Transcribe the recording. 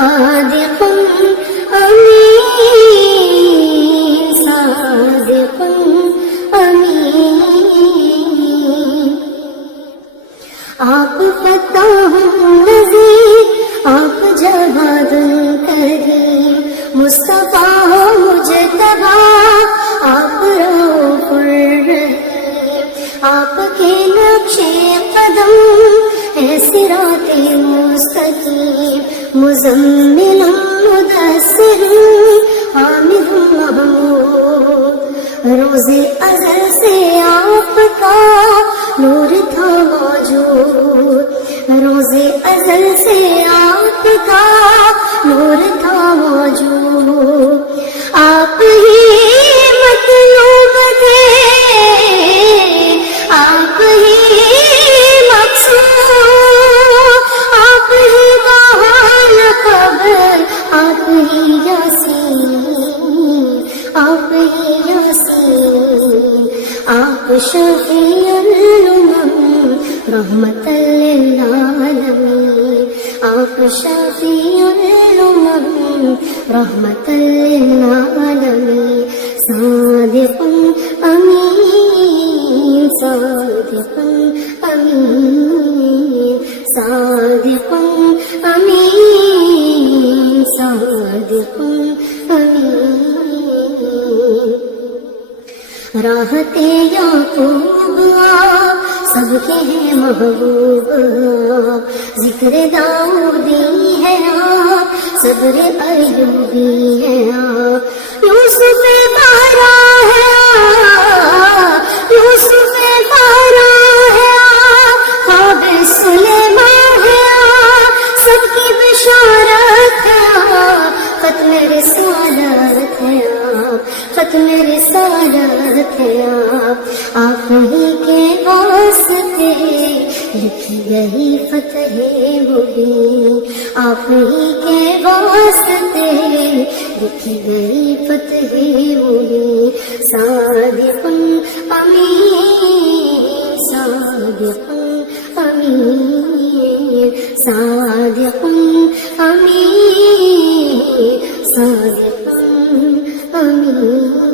صادق امین، صادق امین۔ آپ فتاح نذیر، آپ جواد کریم، مصطفیٰ مجتبیٰ، آپ رؤوف الرحیم۔ آپ کے نقش قدم ہے صراط مستقیم، مزمل مدثر حامد محمود۔ روز ازل سے آپ کا نور تھا موجود، روز ازل سے آپ کا نور تھا موجود۔ آپ ہی مطلوب تھے، آپ ہی مقصود، آپ ہی بحال قبر، آپ ہی یاسین، آپ ہی یاسین۔ آپ شفیع الامم رحمت للعالمین، آپ شفیع الامم رحمت للعالمین۔ صادق امین، صادق امین، صادق امین، صادق امین۔ راحت یعقوب آپ سب کے ہیں محبوب، آپ ذکر داؤدی ہے آپ، صبر ایوبی ہے آپ، یوسف بارہ ہے آپ، یوسف بارہ ہے آپ، خواب سلیمان ہے آپ، سب کی بشارت ہے آپ، ختم رسالت ہے آپ، ختم رسالت ہے آپ۔ آپ ہی کے واسطے لکھی گئی فتح مبین، آپ ہی کے واسطے لکھی گئی فتح مبین۔ صادق امین، صادق امین، صادق امین، صادق امین۔